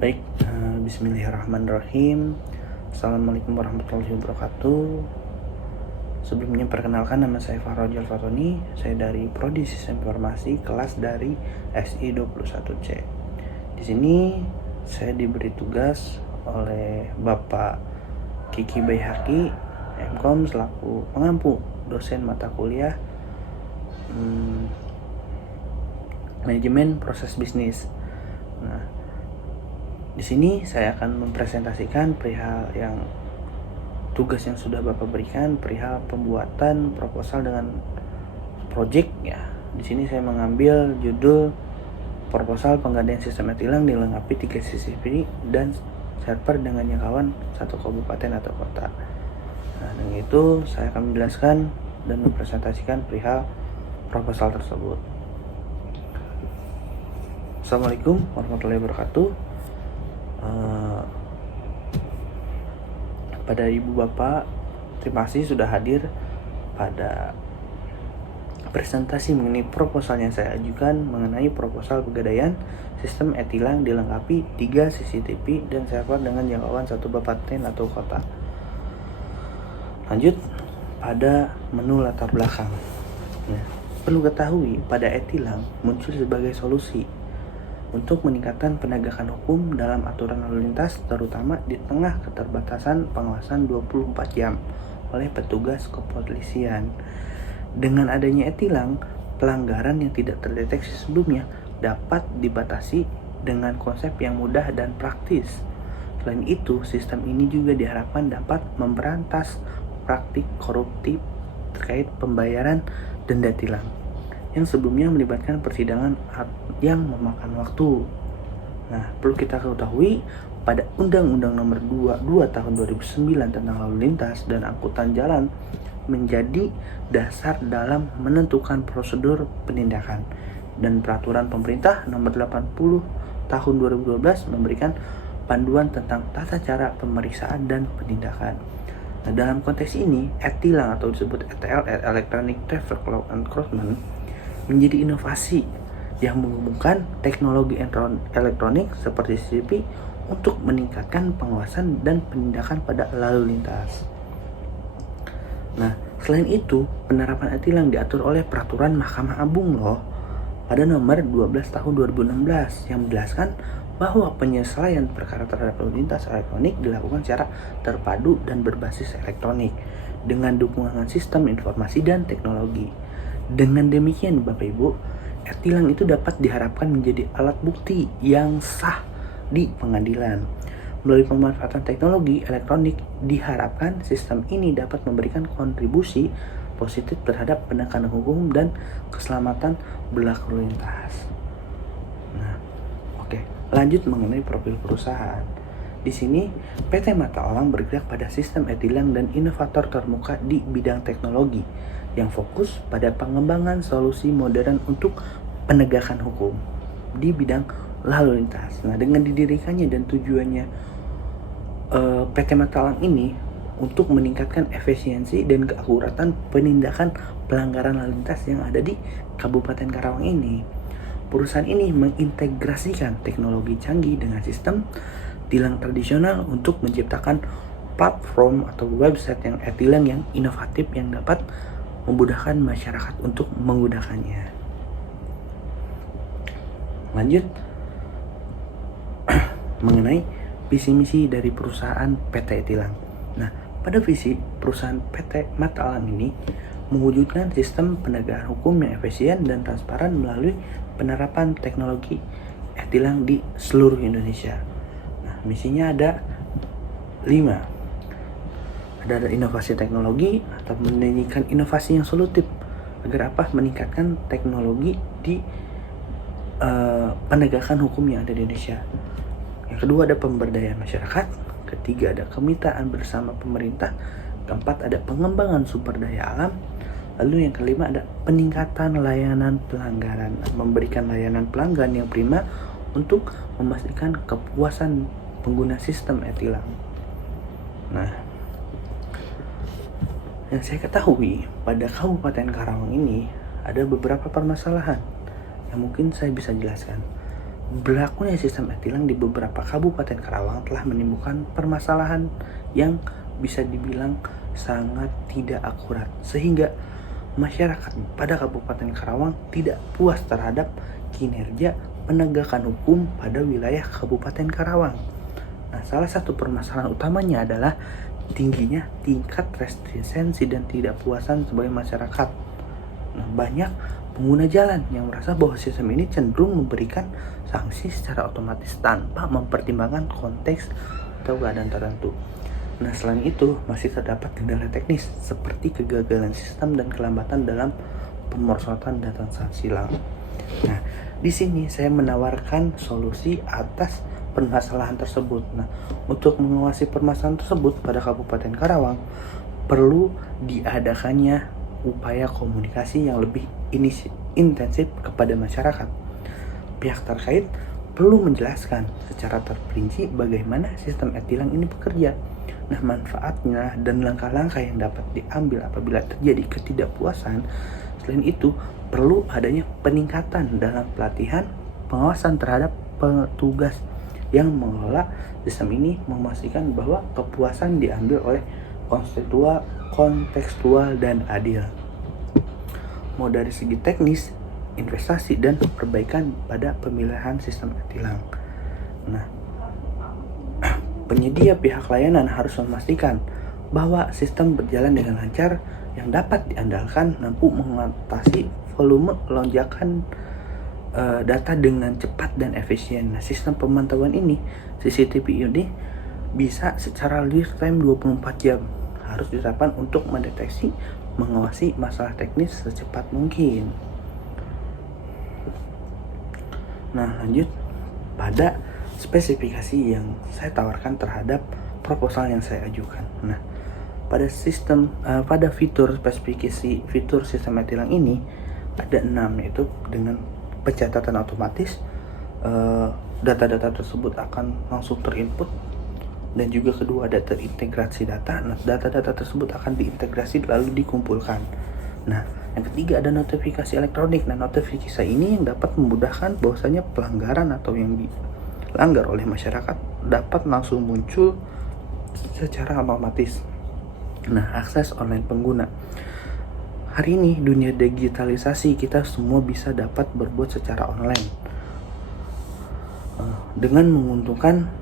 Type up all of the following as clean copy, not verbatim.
Baik, bismillahirrahmanirrahim. Assalamualaikum warahmatullahi wabarakatuh. Sebelumnya perkenalkan, nama saya Fahrojal Fatoni. Saya dari Prodi Sistem Informasi kelas dari SI21C. Di sini saya diberi tugas oleh Bapak Kiki Baihaqi MKom selaku pengampu dosen mata kuliah manajemen proses bisnis. Nah, di sini saya akan mempresentasikan perihal yang tugas yang sudah Bapak berikan, perihal pembuatan proposal dengan project ya. Di sini saya mengambil judul proposal penggadaian sistem e-tilang dilengkapi 3 CCTV dan server dengan jangkauan 1 kabupaten atau kota. Nah, dengan itu saya akan menjelaskan dan mempresentasikan perihal proposal tersebut. Assalamualaikum warahmatullahi wabarakatuh. Pada Ibu Bapak, terima kasih sudah hadir pada presentasi mengenai proposal yang saya ajukan mengenai proposal pegadaian sistem e-tilang dilengkapi 3 CCTV dan server dengan jangkauan 1 kabupaten atau kota. Lanjut pada menu latar belakang. Nah, perlu ketahui pada e-tilang muncul sebagai solusi untuk meningkatkan penegakan hukum dalam aturan lalu lintas, terutama di tengah keterbatasan pengawasan 24 jam oleh petugas kepolisian. Dengan adanya e-tilang, pelanggaran yang tidak terdeteksi sebelumnya dapat dibatasi dengan konsep yang mudah dan praktis. Selain itu, sistem ini juga diharapkan dapat memberantas praktik koruptif terkait pembayaran denda tilang yang sebelumnya melibatkan persidangan yang memakan waktu. Nah, perlu kita ketahui pada Undang-Undang Nomor 22 Tahun 2009 tentang Lalu Lintas dan Angkutan Jalan menjadi dasar dalam menentukan prosedur penindakan, dan Peraturan Pemerintah Nomor 80 Tahun 2012 memberikan panduan tentang tata cara pemeriksaan dan penindakan. Nah, dalam konteks ini, e-tilang atau disebut ETL, Electronic Traffic Law Enforcement, menjadi inovasi yang menghubungkan teknologi elektronik seperti CCTV untuk meningkatkan pengawasan dan penindakan pada lalu lintas. Nah, selain itu, penerapan e-tilang diatur oleh Peraturan Mahkamah Agung loh pada nomor 12 tahun 2016 yang menjelaskan bahwa penyelesaian perkara terhadap lalu lintas elektronik dilakukan secara terpadu dan berbasis elektronik dengan dukungan sistem informasi dan teknologi. Dengan demikian, Bapak Ibu, e-tilang itu dapat diharapkan menjadi alat bukti yang sah di pengadilan. Melalui pemanfaatan teknologi elektronik, diharapkan sistem ini dapat memberikan kontribusi positif terhadap penegakan hukum dan keselamatan berlalu lintas. Nah, oke, lanjut mengenai profil perusahaan. Di sini, PT Mata Elang bergerak pada sistem e-tilang dan inovator termuka di bidang teknologi yang fokus pada pengembangan solusi modern untuk penegakan hukum di bidang lalu lintas. Nah, dengan didirikannya dan tujuannya PT Mata Elang ini untuk meningkatkan efisiensi dan keakuratan penindakan pelanggaran lalu lintas yang ada di Kabupaten Karawang ini. Perusahaan ini mengintegrasikan teknologi canggih dengan sistem tilang tradisional untuk menciptakan platform atau website yang e-tilang yang inovatif yang dapat memudahkan masyarakat untuk menggunakannya. Lanjut mengenai visi misi dari perusahaan PT e-tilang. Nah, pada visi perusahaan PT Mata Elang ini mewujudkan sistem penegakan hukum yang efisien dan transparan melalui penerapan teknologi e-tilang di seluruh Indonesia. Nah, misinya ada 5. Ada inovasi teknologi atau menyanyikan inovasi yang solutif agar apa? Meningkatkan teknologi di penegakan hukum yang ada di Indonesia. Yang kedua ada pemberdayaan masyarakat. Ketiga ada kemitraan bersama pemerintah. Keempat ada pengembangan sumber daya alam. Lalu yang kelima ada peningkatan layanan pelanggaran, memberikan layanan pelanggan yang prima untuk memastikan kepuasan pengguna sistem e-tilang. Nah, yang saya ketahui pada Kabupaten Karawang ini ada beberapa permasalahan yang mungkin saya bisa jelaskan. Berlakunya sistem e-tilang di beberapa Kabupaten Karawang telah menimbulkan permasalahan yang bisa dibilang sangat tidak akurat, sehingga masyarakat pada Kabupaten Karawang tidak puas terhadap kinerja penegakan hukum pada wilayah Kabupaten Karawang. Nah, salah satu permasalahan utamanya adalah tingginya tingkat resistensi dan tidak puasan sebagai masyarakat. Nah, banyak pengguna jalan yang merasa bahwa sistem ini cenderung memberikan sanksi secara otomatis tanpa mempertimbangkan konteks atau keadaan tertentu. Nah, selain itu masih terdapat kendala teknis seperti kegagalan sistem dan kelambatan dalam pemerosotan data transaksi. Nah, di sini saya menawarkan solusi atas permasalahan tersebut. Nah, untuk mengawasi permasalahan tersebut pada Kabupaten Karawang perlu diadakannya upaya komunikasi yang lebih intensif kepada masyarakat. Pihak terkait perlu menjelaskan secara terperinci bagaimana sistem e-tilang ini bekerja. Nah, manfaatnya dan langkah-langkah yang dapat diambil apabila terjadi ketidakpuasan. Selain itu, perlu adanya peningkatan dalam pelatihan pengawasan terhadap petugas yang mengelola sistem ini, memastikan bahwa kepuasan diambil oleh kontekstual dan adil. Mau dari segi teknis, investasi, dan perbaikan pada pemilihan sistem e-tilang. Nah, penyedia pihak layanan harus memastikan bahwa sistem berjalan dengan lancar yang dapat diandalkan, mampu mengatasi volume lonjakan data dengan cepat dan efisien. Nah, sistem pemantauan ini, CCTV ini, bisa secara real time 24 jam. Harus diterapkan untuk mendeteksi, mengawasi masalah teknis secepat mungkin. Nah, lanjut pada spesifikasi yang saya tawarkan terhadap proposal yang saya ajukan. Nah, pada fitur spesifikasi fitur sistem e-tilang ini ada 6, yaitu dengan pencatatan otomatis, data-data tersebut akan langsung terinput, dan juga kedua ada terintegrasi data. Nah, data-data tersebut akan diintegrasi lalu dikumpulkan. Nah, yang ketiga ada notifikasi elektronik. Nah, notifikasi ini yang dapat memudahkan bahwasanya pelanggaran atau yang dilanggar oleh masyarakat dapat langsung muncul secara otomatis. Nah, akses online pengguna. Hari ini dunia digitalisasi, kita semua bisa dapat berbuat secara online dengan menguntungkan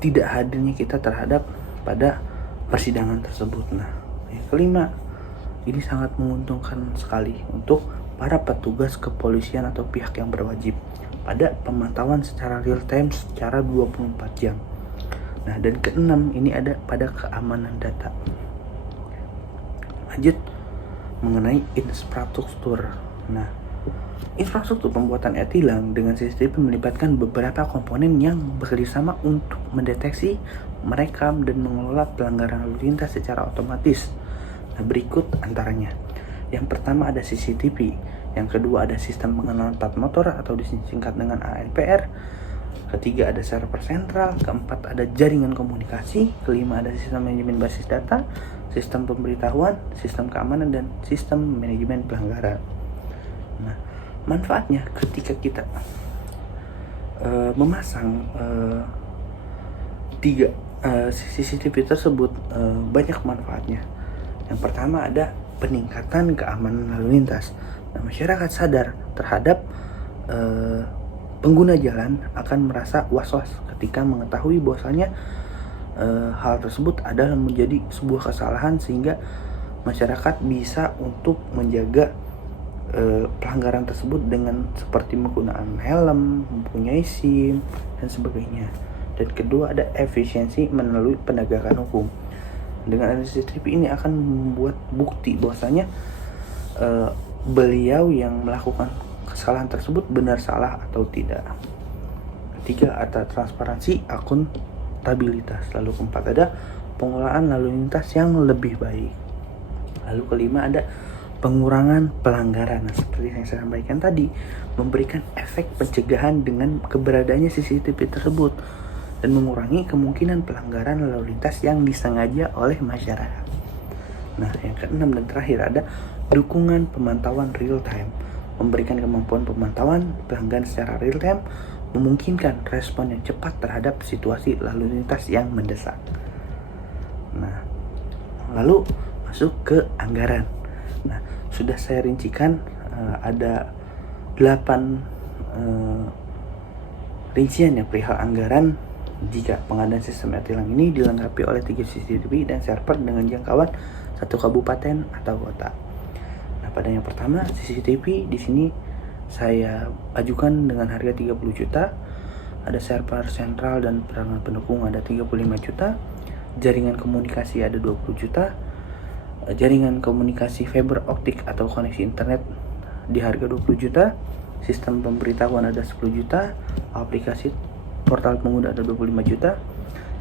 tidak hadirnya kita terhadap pada persidangan tersebut. Nah, yang kelima, ini sangat menguntungkan sekali untuk para petugas kepolisian atau pihak yang berwajib pada pemantauan secara real time secara 24 jam. Nah, dan keenam, ini ada pada keamanan data. Lanjut mengenai infrastruktur. Nah, infrastruktur pembuatan e-tilang dengan CCTV melibatkan beberapa komponen yang bekerjasama untuk mendeteksi, merekam, dan mengelola pelanggaran lalu lintas secara otomatis. Nah, berikut antaranya. Yang pertama ada CCTV, yang kedua ada sistem pengenalan plat motor atau disingkat dengan ANPR, ketiga ada server sentral, keempat ada jaringan komunikasi, kelima ada sistem manajemen basis data, sistem pemberitahuan, sistem keamanan, dan sistem manajemen pelanggaran. Nah, manfaatnya ketika kita memasang tiga CCTV tersebut, banyak manfaatnya. Yang pertama ada peningkatan keamanan lalu lintas. Nah, masyarakat sadar terhadap pengguna jalan akan merasa was-was ketika mengetahui bahwasanya hal tersebut adalah menjadi sebuah kesalahan, sehingga masyarakat bisa untuk menjaga pelanggaran tersebut dengan seperti menggunakan helm, mempunyai SIM, dan sebagainya. Dan kedua ada efisiensi melalui penegakan hukum. Dengan adanya CCTV ini akan membuat bukti bahwasanya beliau yang melakukan kesalahan tersebut benar salah atau tidak. Ketiga ada transparansi, akuntabilitas. Lalu keempat ada pengelolaan lalu lintas yang lebih baik. Lalu kelima ada pengurangan pelanggaran. Nah, seperti yang saya sampaikan tadi, memberikan efek pencegahan dengan keberadaannya CCTV tersebut dan mengurangi kemungkinan pelanggaran lalu lintas yang disengaja oleh masyarakat. Nah, yang keenam dan terakhir ada dukungan pemantauan real time, memberikan kemampuan pemantauan pelanggan secara real time, memungkinkan respon yang cepat terhadap situasi lalu lintas yang mendesak. Nah, lalu masuk ke anggaran. Nah, sudah saya rincikan ada 8 rincian ya perihal anggaran jika pengadaan sistem e-tilang ini dilengkapi oleh 3 CCTV dan server dengan jangkauan 1 kabupaten atau kota. Nah, pada yang pertama CCTV di sini saya ajukan dengan harga 30 juta. Ada server sentral dan perangkat pendukung ada 35 juta. Jaringan komunikasi ada 20 juta. Jaringan komunikasi fiber optik atau koneksi internet di harga 20 juta. Sistem pemberitahuan ada 10 juta. Aplikasi portal pengguna ada 25 juta.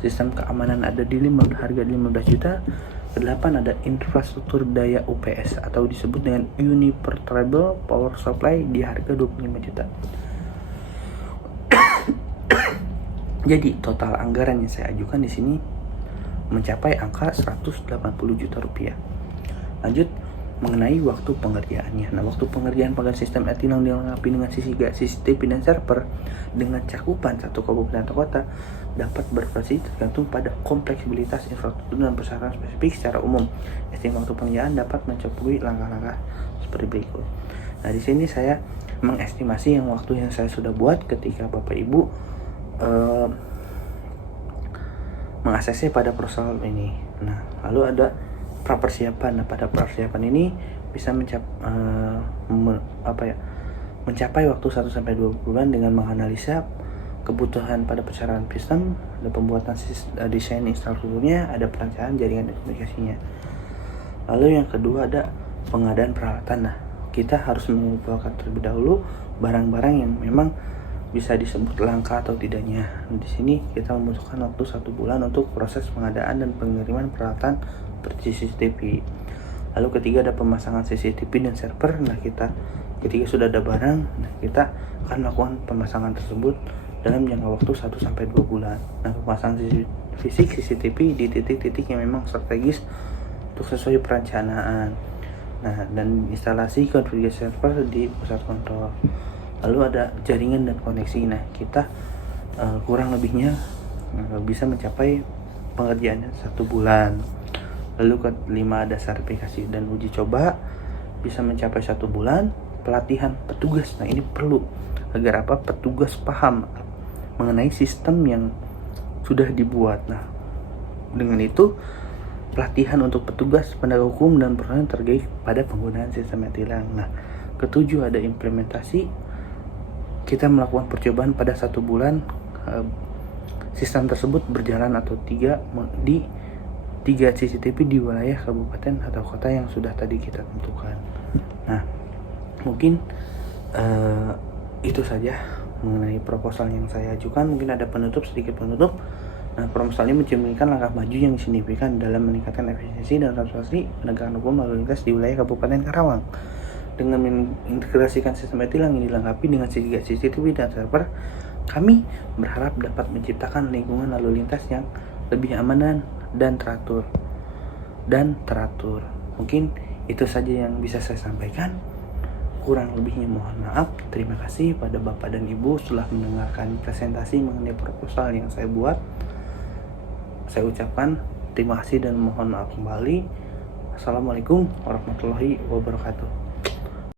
Sistem keamanan ada di harga 15 juta. Kedelapan ada infrastruktur daya UPS atau disebut dengan Uniportable Power Supply di harga 25 juta. Jadi total anggaran yang saya ajukan di sini mencapai angka 180 juta rupiah. Lanjut mengenai waktu pengerjaannya. Nah, waktu pengerjaan pada sistem e-tilang dilengkapi dengan CCTV dan server dengan cakupan 1 kabupaten atau kota dapat bervariasi tergantung pada kompleksibilitas infrastruktur dan persyaratan spesifik secara umum. Estimasi waktu pengerjaan dapat mencakupi langkah-langkah seperti berikut. Nah, di sini saya mengestimasi yang waktu yang saya sudah buat ketika Bapak Ibu mengaksesnya pada proposal ini. Nah, lalu ada prapersiapan. Nah, pada persiapan ini bisa mencapai waktu 1-2 bulan dengan menganalisa kebutuhan pada persyaratan sistem, ada pembuatan desain infrastrukturnya, ada perencanaan jaringan dan komunikasinya. Lalu yang kedua ada pengadaan peralatan. Nah, kita harus mengumpulkan terlebih dahulu barang-barang yang memang bisa disebut langka atau tidaknya. Di sini kita membutuhkan waktu 1 bulan untuk proses pengadaan dan pengiriman peralatan seperti CCTV. Lalu ketiga ada pemasangan CCTV dan server. Nah, ketika sudah ada barang, kita akan melakukan pemasangan tersebut dalam jangka waktu 1-2 bulan. Nah, pemasangan fisik CCTV di titik-titik yang memang strategis untuk sesuai perencanaan. Nah, dan instalasi konfigurasi server di pusat kontrol. Lalu ada jaringan dan koneksi. Nah, kita kurang lebihnya bisa mencapai pengerjaannya 1 bulan. Lalu kelima ada sertifikasi dan uji coba bisa mencapai 1 bulan. Pelatihan petugas. Nah, ini perlu agar petugas paham mengenai sistem yang sudah dibuat. Nah, dengan itu pelatihan untuk petugas penegak hukum dan peraturan terkait pada penggunaan sistem e-tilang. Nah, ketujuh ada implementasi. Kita melakukan percobaan pada 1 bulan sistem tersebut berjalan atau 3 CCTV di wilayah kabupaten atau kota yang sudah tadi kita tentukan. Nah, mungkin itu saja mengenai proposal yang saya ajukan. Mungkin ada sedikit penutup. Nah, proposal ini mencerminkan langkah maju yang signifikan dalam meningkatkan efisiensi dan transparansi penegakan hukum lalu lintas di wilayah Kabupaten Karawang. Dengan mengintegrasikan sistem e-tilang yang dilengkapi dengan CCTV dan server, kami berharap dapat menciptakan lingkungan lalu lintas yang lebih aman dan teratur. Mungkin itu saja yang bisa saya sampaikan. Kurang lebihnya mohon maaf. Terima kasih pada Bapak dan Ibu telah mendengarkan presentasi mengenai proposal yang saya buat. Saya ucapkan terima kasih dan mohon maaf kembali. Assalamualaikum warahmatullahi wabarakatuh.